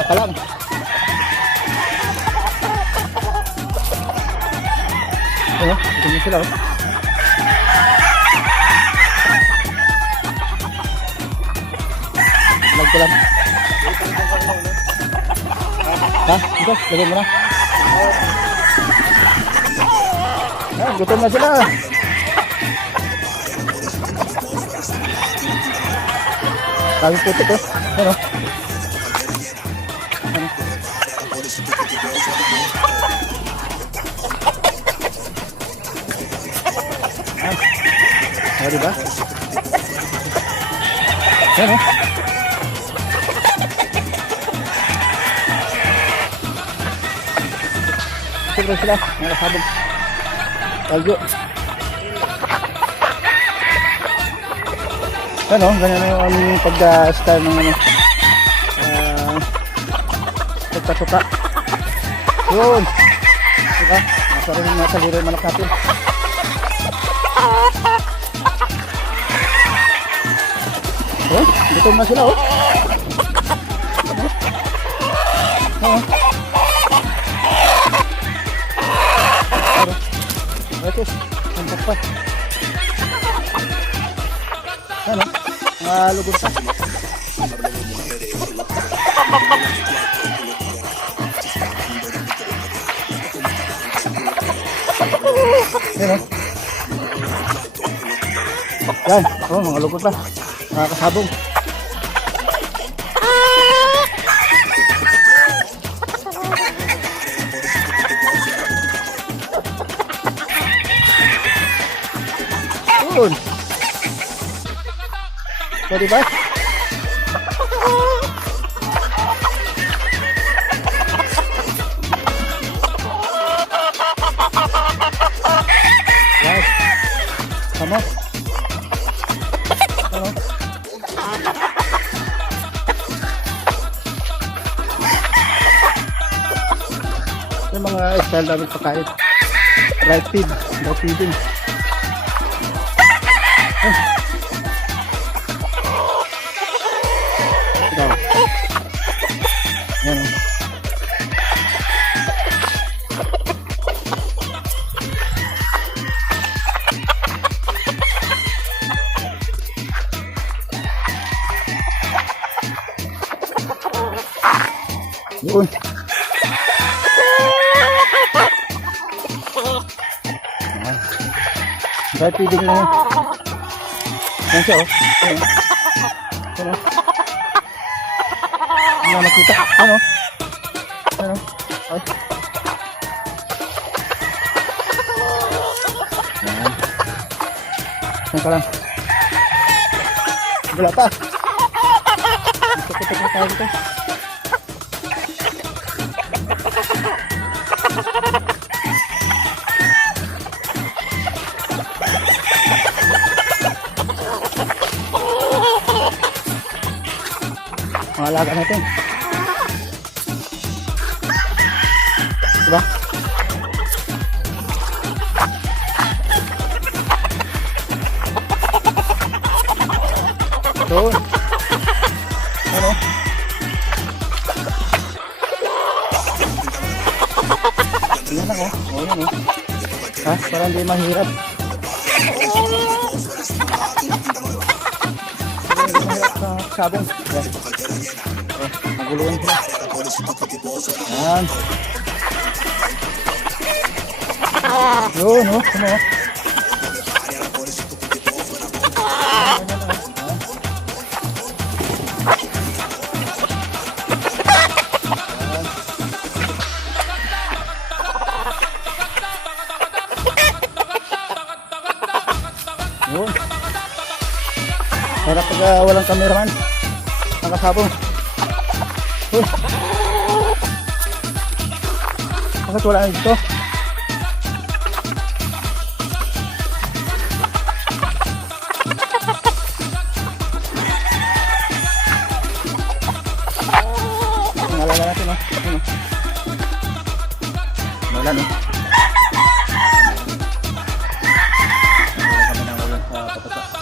Santa ka lang. Oh, na sila oh. Lag lang. Ha? Ito, lagyan mo na. Ah, gutom na sila. Kami putik oh. Ano? Oh, diba? Yan oh. Siguro sila, mga kasabog. Tago. Ano, ganyan na yung aming pag-style ng ano. Ah, pagkatuka. Yun. Diba? Nasa rin nasa liro yung manok natin. Oh, gutom na sila oh. Ano? Oh. Ano? Ito, hantak pa. Ano? Lugod pa. Yan oh. Yan, oh, mga lugod pa. Mga kasabong. Yun. So, diba? Yung mga style namin pagkain. Right feed. No feeding. Dahil feeding lang. Yan siya oh. Ayan. Ayan oh. Hindi na makita. Ano? Ano? Ay. Ayan. Yan ka lang. Pa. Tayo dito. Mga alaga natin. Diba? Doon. Ano? Yan ako. O, yan o. Ha? Para hindi mahirap. Para hindi sa sabong. Yan. Yun, oh. Ano, oh. Yun. Hirap pag uh, walang cameraman. Nakasabong. Bakit wala na dito? Ang alala natin, no? Ano? Wala, no?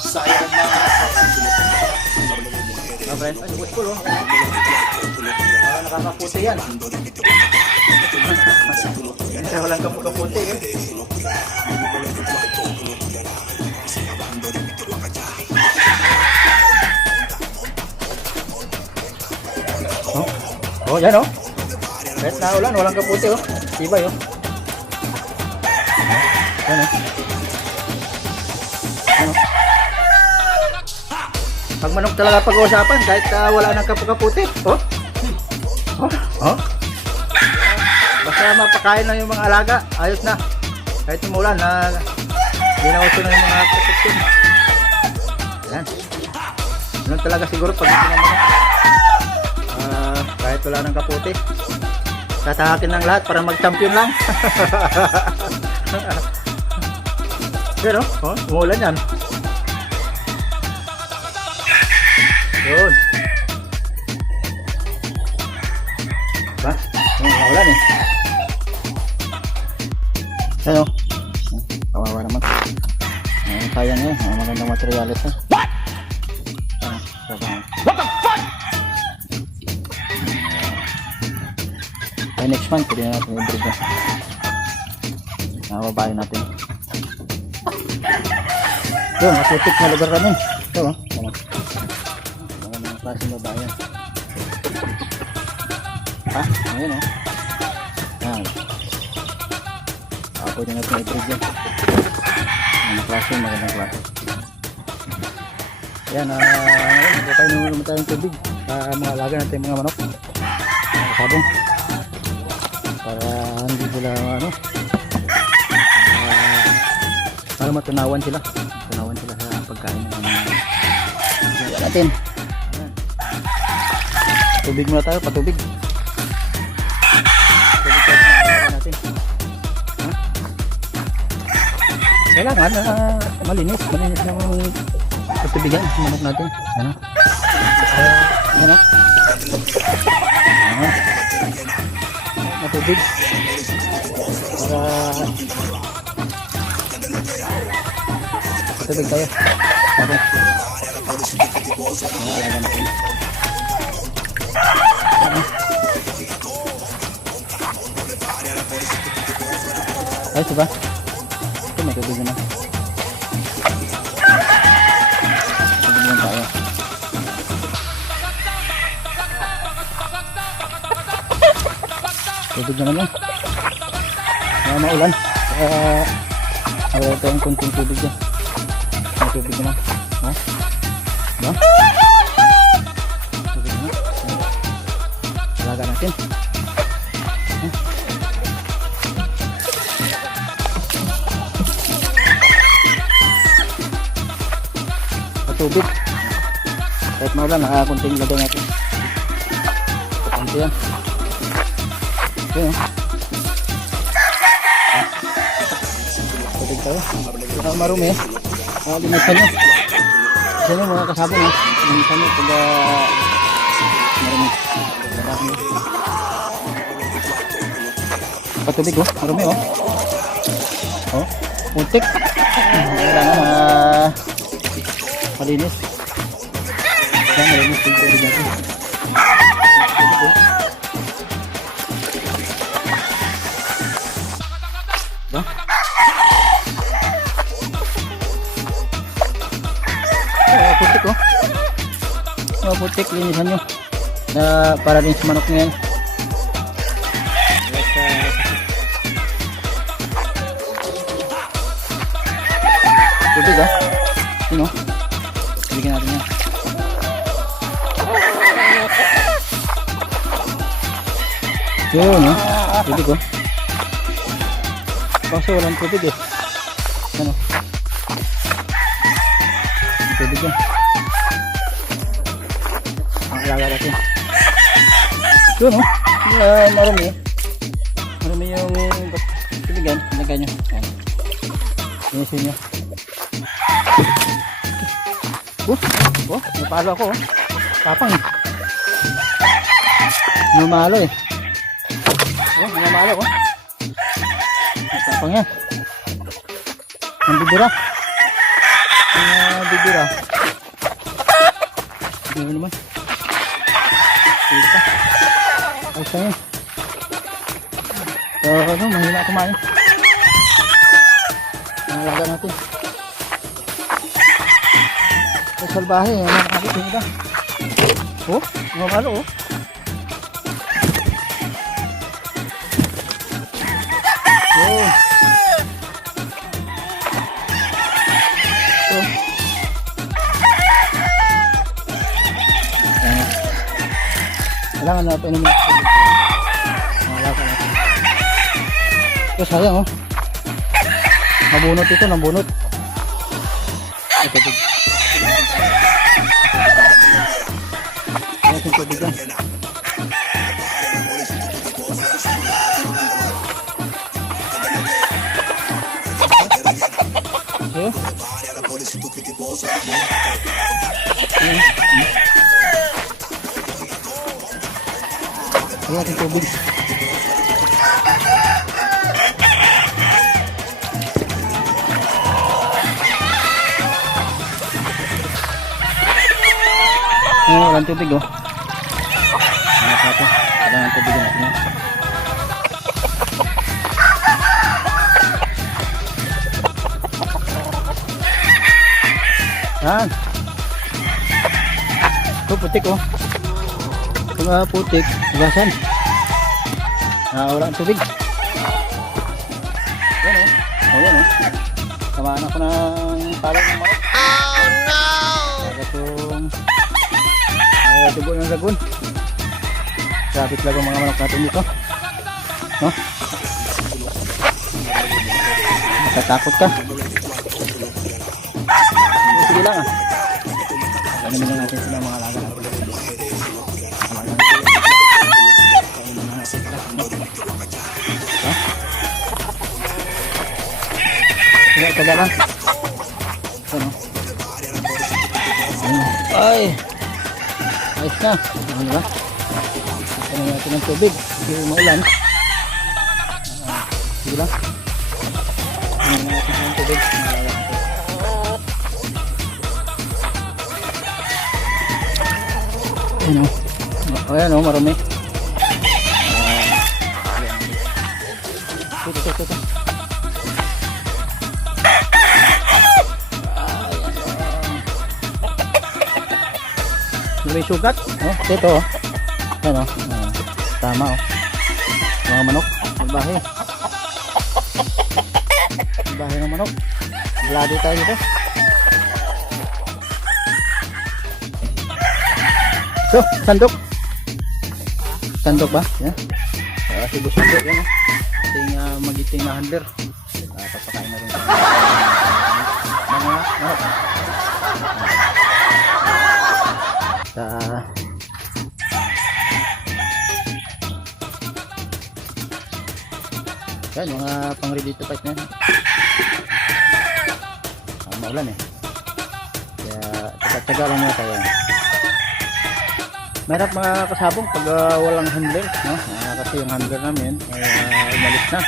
Sayang na. Ah, friend, ay, buwit ko, no? Nakakaputi yan. Kaya walang kaputi eh. Oh, oh yan oh. Kahit na ulan, walang kaputi oh. Tibay oh. Yan oh. Ano? Pag manok talaga pag-uusapan, kahit uh, wala nang kaputi. Oh. Oh. Oh. Basta mapakain lang yung mga alaga, ayos na. Kahit umulan na hindi na na yung mga protection. Yan. Ganun talaga siguro pag hindi naman Ah, kahit wala nang kaputi. Tatahakin ng lahat para mag-champion lang. Pero, oh, umulan yan. Yun. Ba? Yung ulan eh. Ano? Kawawa naman. Ayun, sayang eh. Ang magandang materialis eh. What? Sabahan. What the fuck? Ay, next month, pwede na natin i-breed na. Nakababayan natin. Yun, masutik na lugar kami. Ito, oh. Ano? Magandang klaseng babayan. Ha? Ayun, oh. Yan. Pwede natin i-breed yan. Ang klase, magandang klase. Yan, uh, magkakain naman tayong tubig sa mga alaga natin mga manok. Mga sabong. Para hindi sila, ano, ah, para matunawan sila. Matunawan sila sa pagkain ng mga alaga natin. Tubig muna tayo, patubig. Tubig tayo natin. Kailangan na malinis, malinis ng pagtubigan ng manok natin. Ano? Uh, ano? Ano? Matubig. Para Tubig tayo. Okay. Ano? Ano? Ay, ito ba? Ito, may tubig naman. Tubig naman tayo. Tubig naman yan. Kaya maulan. Kaya wala tayong kunting tubig dyan. May tubig naman. Ha? Ba? Tubig naman. Alaga natin. Tubig. Kahit maulan, nakakunting lagay natin. Kakunti yan. Yun. oh. Ah. Tubig tayo. Saka marumi. Uh, linisan nyo. Linisan nyo mga kasabong. Ha? Linisan nyo pag marumi. Patubig oh. Marumi oh. Oh. Puntik. Kailangan mga malinis. Kaya malinis yung tubig natin. Ba? Oh, oh. Putik, linisan nyo. Na para din sa manok uh, tubig ah. Yun oh. Yun, no? Tubig, oh. Kaso walang tubig, eh. Ano? Tubig yan. Ang alaga natin. Yun, no? Uh, marami. Marami yung tubigan, ilagay nyo. Ayan. Linisin nyo. Oh, oh, napalo ako oh. Tapang eh. Eh. Namalo oh. Tapang yan. Ang bibira. Ang bibira. Hindi mo naman. Kita. Ayos na yun. So, ano, mahina kumain. Ang alaga natin. Ay, salbahe. Ano nakakit yung iba? Oh, mamalo oh. Oh. Kailangan na painumin natin. Ang alaga natin. Ito sayang oh. Nabunot ito, nabunot. Ito, ito. Ayan, tubig lang. Ayan. Ayan. Yung tubig. Ayan, walang tubig oh. Ayan, kato. Kailangan tubig natin yan. Yan. Ito putik oh. Nga putik. Gasan. Ah, wala ang tubig. Yan oh. Oh, yan oh. Tamaan ako ng talo ng manok. Oh no! Itong uh, tubo ng lagun. Traffic lang ang mga manok natin dito. No? Natatakot ka. Sige lang ah. Ano naman natin sila mga alaga Sige, taga lang. Ano? Ay! Ayos na. Ano ba? Ano natin ng tubig. Hindi maulan. Sige lang. Ano natin ng tubig. Malaga natin. Ayan o. Oh, ayan marami. Ah, May sugat. Oh, ito oh. Ayan oh. Ah, tama oh. Mga manok. Magbahe. Magbahe ng manok. Blado tayo dito. So, sandok. Sandok ba? Yan. Uh, Sibo-sibo. Yan oh. Ating uh, magiting na handler. Uh, papakain na rin. Mga manok. Sa Yan, mga pang ready to fight na yan. Ah, maulan eh. Kaya, taga-taga lang muna tayo. Mahirap mga kasabong pag ah, walang handler, no? Ah, kasi yung handler namin ay ah, umalis na.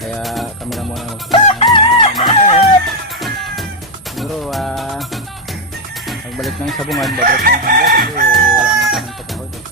Kaya kami lang muna mag pagbalik ng sabungan, babalik ng handler kasi wala nang kanang pagkakot. Eh.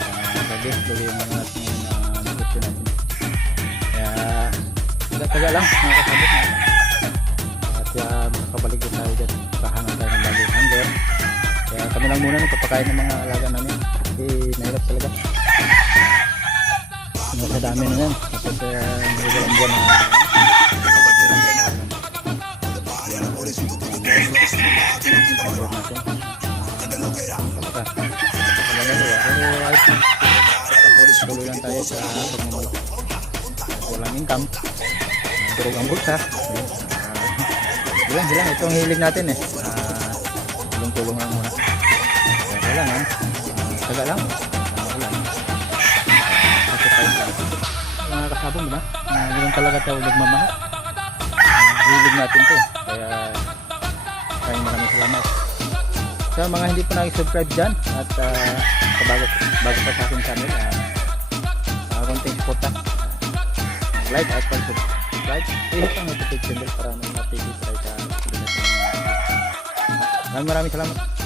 Ah, gabi, yung mga natin yung ah, negosyo natin. Kaya, taga-taga lang mga kasabong. At uh, makabalik din tayo dyan. Kahanap tayo ng bagong handler. Kaya kami lang muna nagpapakain ng mga alaga namin. Kasi mahirap talaga. Ano sa dami na yan. Tapos uh, hindi ko dyan na Tuloy lang tayo sa. Walang income. Durog ang bulsa. Bilang, bilang. Ito ang hilig natin eh. Ah, tulong-tulong lang muna. Kaya kailangan, uh, taga lang. Uh, wala. Uh, lang. Mga kasabong, diba? ganun talaga tayo nagmamanok. Uh, hilig natin to. Kaya maraming maraming salamat. Sa mga hindi pa nag-subscribe dyan at uh, sa bago, bago pa sa aking channel, uh, uh, konting support uh, like at pag-subscribe. I-hit ang notification bell para may tayo sa video. Maraming maraming salamat.